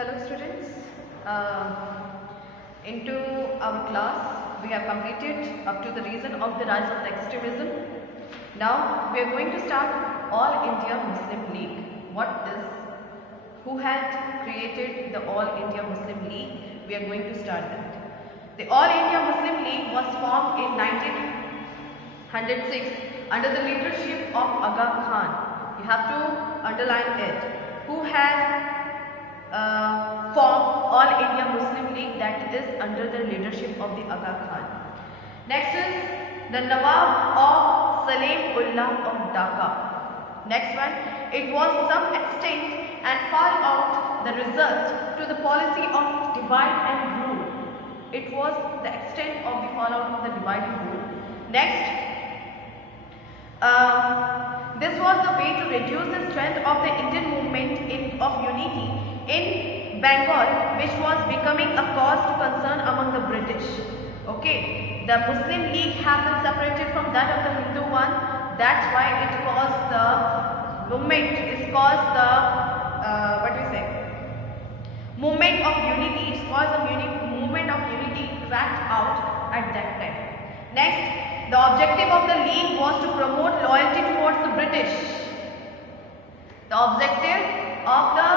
Hello students, into our class we have completed up to the reason of the rise of the extremism. Now we are going to start All India Muslim League. Who had created the All India Muslim League? We are going to start that. The All India Muslim League was formed in 1906 under the leadership of Aga Khan. You have to underline it. Who had formed All India Muslim League, that is under the leadership of the Aga Khan. Next is the Nawab of Salim Ullah of Dhaka. Next one, it was some extent and far out the result to the policy of divide and rule. It was the extent of the fallout of the divide and rule. Next, this was the way to reduce the strength of the Indian movement of unity in Bengal, which was becoming a cause to concern among the British. Okay, the Muslim League have been separated from that of the Hindu one. That's why it caused the movement. It's caused the movement of unity. It's caused the movement of unity cracked out at that time. Next, the objective of the League was to promote loyalty towards the British. The objective of the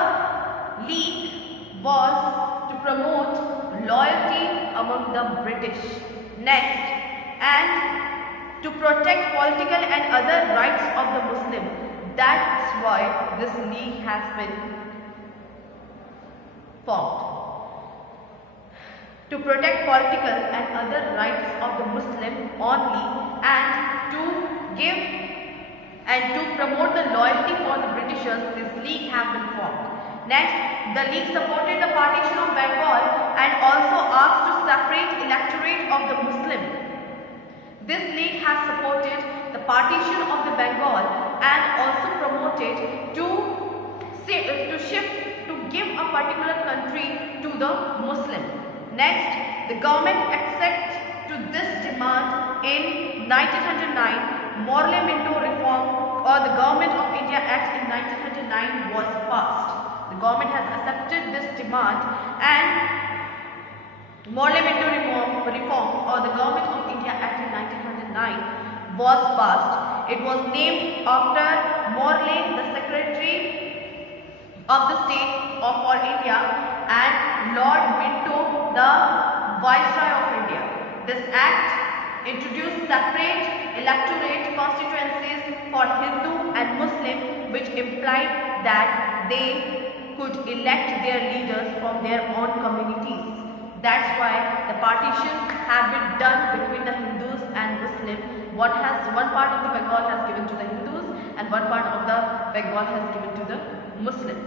League was to promote loyalty among the British. Next, and to protect political and other rights of the Muslim. That's why this league has been formed. To protect political and other rights of the Muslim only, and to give and to promote the loyalty for the Britishers, this league has been formed. Next, the league supported the partition of Bengal and also asked to separate electorate of the Muslim. This league has supported the partition of the Bengal and also promoted to give a particular country to the Muslim. Next, the government acceded to this demand in 1909. Morley-Minto Reform or the Government of India Act in 1909 was passed. The government has accepted this demand and Morley-Minto Reform or the Government of India Act in 1909 was passed. It was named after Morley, the Secretary of the State for India, and Lord Minto, the Viceroy of India. This act introduced separate electorate constituencies for Hindu and Muslim, which implied that they could elect their leaders from their own communities. That's why the partition had been done between the Hindus and Muslim. One part of the Bengal has given to the Hindus and one part of the Bengal has given to the Muslim.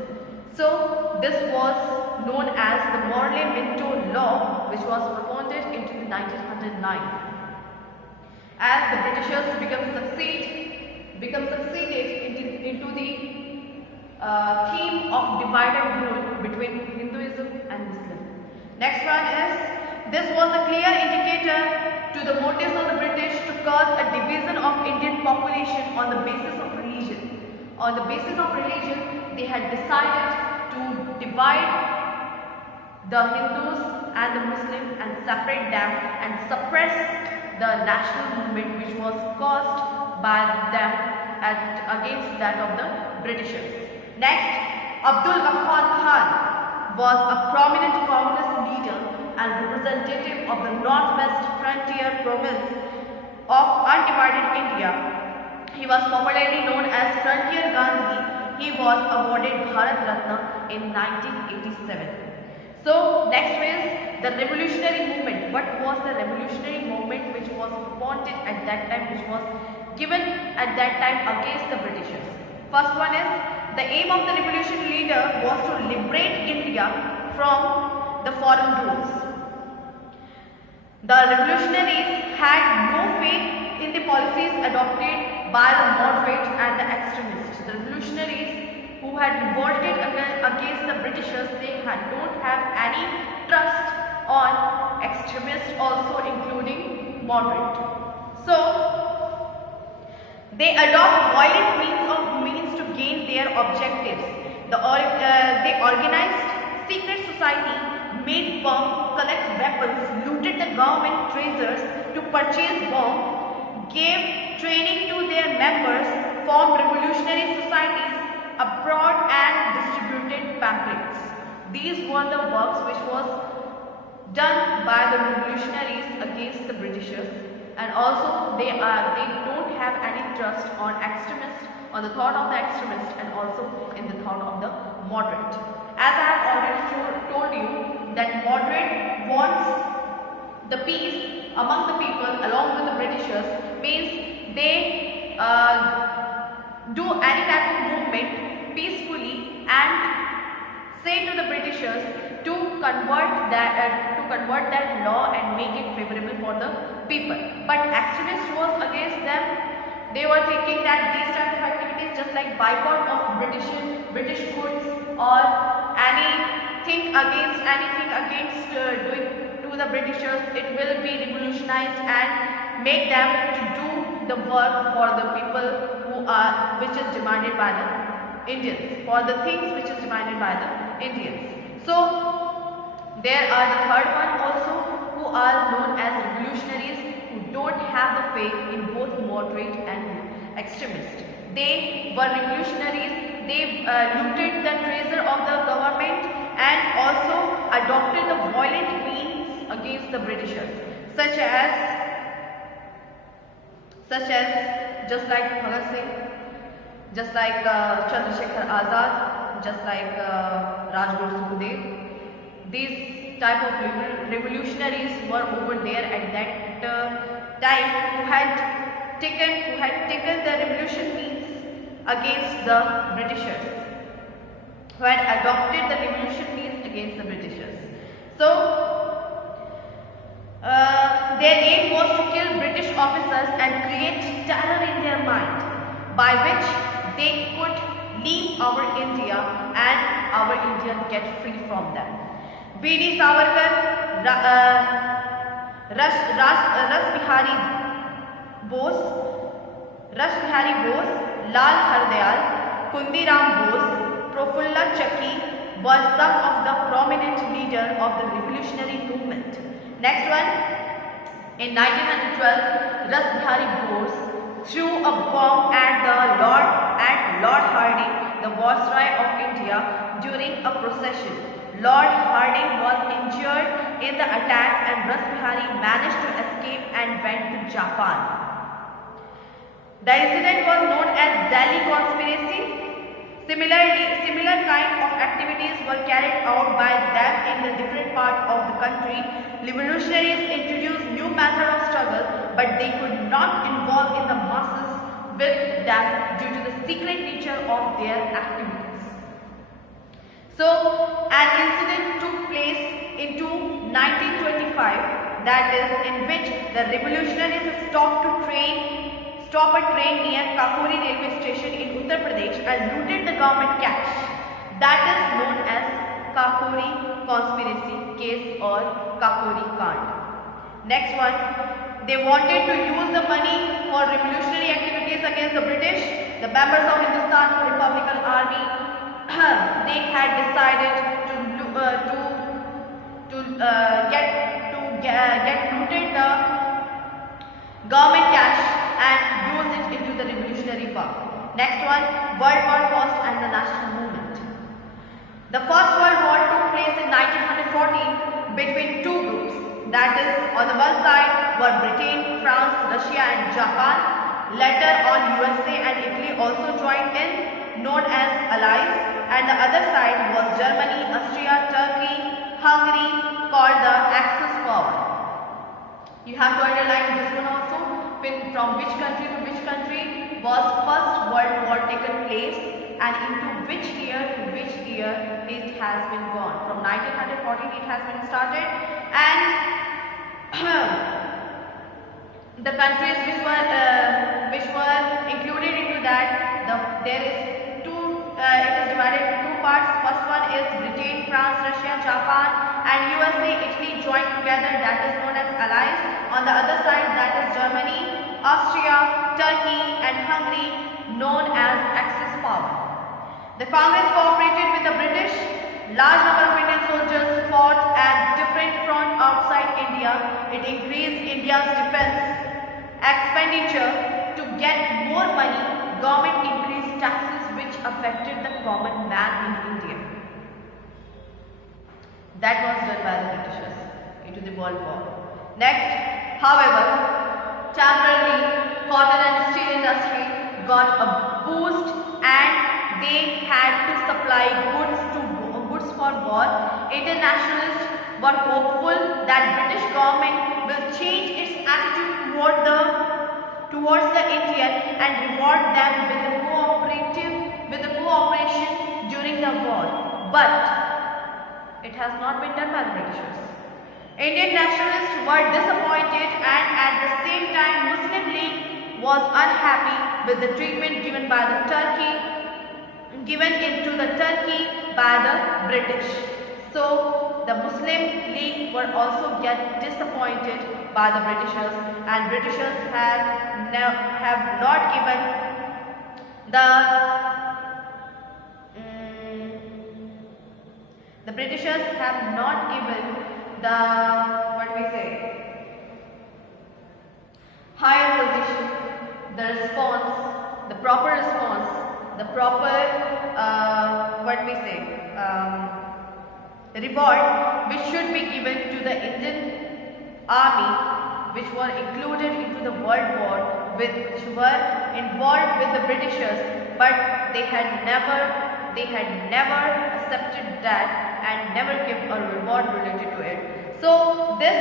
So this was known as the Morley-Minto Law, which was propounded into 1909. As the Britishers succeeded into the theme of divide and rule between Hinduism and Muslim. Next one is, this was a clear indicator to the motives of the British to cause a division of Indian population on the basis of religion. On the basis of religion, they had decided to divide the Hindus and the Muslim and separate them and suppress the national movement which was caused by them against that of the Britishers. Next, Abdul Ghaffar Khan was a prominent communist leader and representative of the northwest frontier province of undivided India. He was popularly known as Frontier Gandhi. He was awarded Bharat Ratna in 1987. So next is the revolutionary movement. What was the revolutionary movement which was propounded at that time, which was given at that time against the Britishers? First one is, the aim of the revolutionary leader was to liberate India from the foreign rules. The revolutionaries had no faith in the policies adopted by the moderate and the extremists. The revolutionaries who had revolted against the Britishers, they don't have any trust on extremists, also including moderate. So they adopt violent means to gain their objectives. They organized secret society made bomb, collect weapons, looted the government treasures to purchase bomb, gave training to their members, formed revolutionary societies abroad and distributed pamphlets. These were the works which was done by the revolutionaries against the Britishers, and also they don't have any trust on extremists, on the thought of the extremist, and also in the thought of the moderate. As I have already told you that moderate wants the peace among the people along with the Britishers, means they do any type of movement peacefully and say to the Britishers to convert that law and make it favorable for the people. But extremists was against them. They were thinking that these type of activities, just like boycott of British goods or anything against doing to the Britishers, it will be revolutionized and make them to do the work for the people which is demanded by the Indians, for the things which is demanded by the Indians. So there are the third one also, who are known as revolutionaries, who don't have the faith in both moderate and extremist. They were revolutionaries. They looted the treasure of the government and also adopted the violent means against the Britishers, such as just like Bhagat Singh, just like Chandrasekhar Azad, just like Rajguru Sukhdev. These type of revolutionaries were over there at that time, who had taken the revolution means against the Britishers, who had adopted the revolution means against the Britishers. So their aim was to kill British officers and create terror in their mind, by which they could leave our India and our India get free from them. V.D. Savarkar, Ras Bihari Bose, Lal Hardayal, Kundiram Bose, Prafulla Chakki were some of the prominent leaders of the revolutionary movement. Next one, in 1912, Ras Bihari Bose threw a bomb at Lord Hardinge, the Viceroy of India, during a procession. Lord Hardinge was injured in the attack and Ras Bihari managed to escape and went to Japan. The incident was known as Delhi Conspiracy. Similar kind of activities were carried out by them in the different parts of the country. Revolutionaries introduced new method of struggle, but they could not involve in the masses with them due to the secret nature of their activities. So, an incident took place into 1925, that is, in which the revolutionaries stopped a train near Kakori railway station in Uttar Pradesh and looted the government cash. That is known as Kakori conspiracy case or Kakori Kand. Next one, they wanted to use the money for revolutionary activities against the British. The members of Hindustan Republican Army they had decided to get looted the government cash and use it into the revolutionary work. Next one, World War I and the national movement. The First World War took place in 1914 between two groups. That is, on the one side were Britain, France, Russia and Japan. Later on, USA and Italy also joined in, known as Allies. And the other side was Germany, Austria, Turkey, Hungary, called the Axis power. You have to underline this one also. From which country to which country was First World War taken place, and into which year it has been gone. From 1914 it has been started, and the countries which were included into that, there is it is divided into two parts. First one is Britain, France, Russia, Japan and USA, Italy joined together, that is known as Allies. On the other side, that is Germany, Austria, Turkey and Hungary, known as Axis power. The Congress cooperated with the British. Large number of Indian it increased India's defense expenditure. To get more money, government increased taxes which affected the common man in India. That was done by the Britishers into the World War. Next, however, temporarily cotton and steel industry got a boost and they had to supply goods for war. Internationalists were hopeful that British government will change its attitude towards the Indian and reward them with the cooperation during the war. But it has not been done by the Britishers. Indian nationalists were disappointed and at the same time Muslim League was unhappy with the treatment given by the Turkey by the British. So the Muslim League were also get disappointed by the Britishers, and Britishers have not given the Britishers have not given the higher position, the proper response, the proper reward which should be given to the Indian army, which were included into the World War, which were involved with the Britishers, but they had never accepted that and never give a reward related to it. So this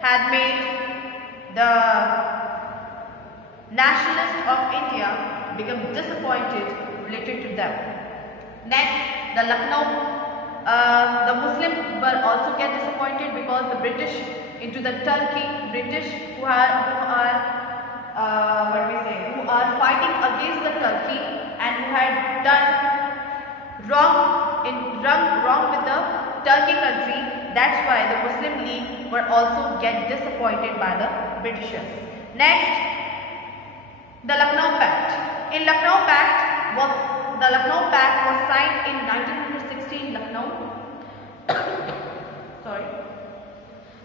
had made the nationalists of India become disappointed related to them. Next, the Muslims were also get disappointed because the British into the British who are fighting against the Turkey and who had done wrong with the Turkey country. That's why the Muslim League were also get disappointed by the Britishers. Next, the Lucknow Pact. The Lucknow Pact was signed in 1960 in Lucknow.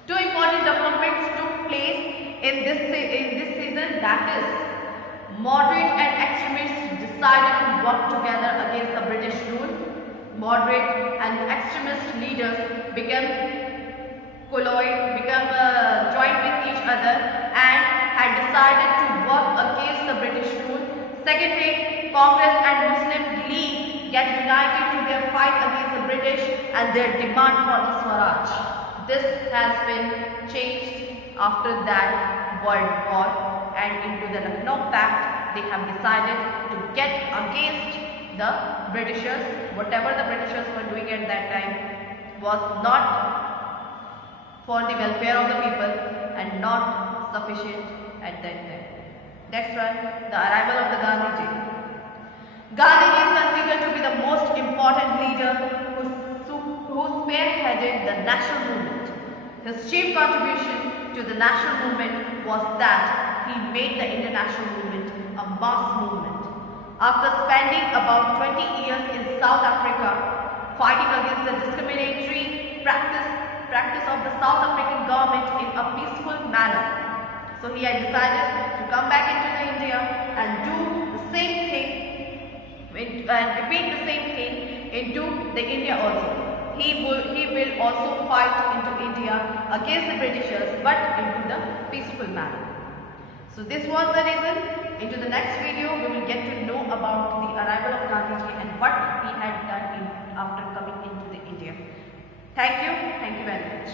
Two important developments took place in this season, that is, moderate and extremists decided to work together against the British rule. Moderate and extremist leaders became joined with each other and had decided to work against the British rule. Second thing, Congress and Muslim League get united to their fight against the British and their demand for the Swaraj. This has been changed after that World War, and into the Lucknow Pact they have decided to get against the Britishers. Whatever the Britishers were doing at that time was not for the welfare of the people and not sufficient at that time. Next one, the arrival of the Gandhiji. Gandhiji is considered to be the most important leader who spearheaded the national movement. His chief contribution to the national movement was that he made the Indian national movement a mass movement. After spending about 20 years in South Africa fighting against the discriminatory practice of the South African government in a peaceful manner, so he had decided to come back into India and do the same thing and repeat the same thing into the India also. He will also fight into India against the Britishers, but into the peaceful manner. So this was the reason. Into the next video, we will get to know about the arrival of Gandhiji and what he had done after coming into the India. Thank you very much.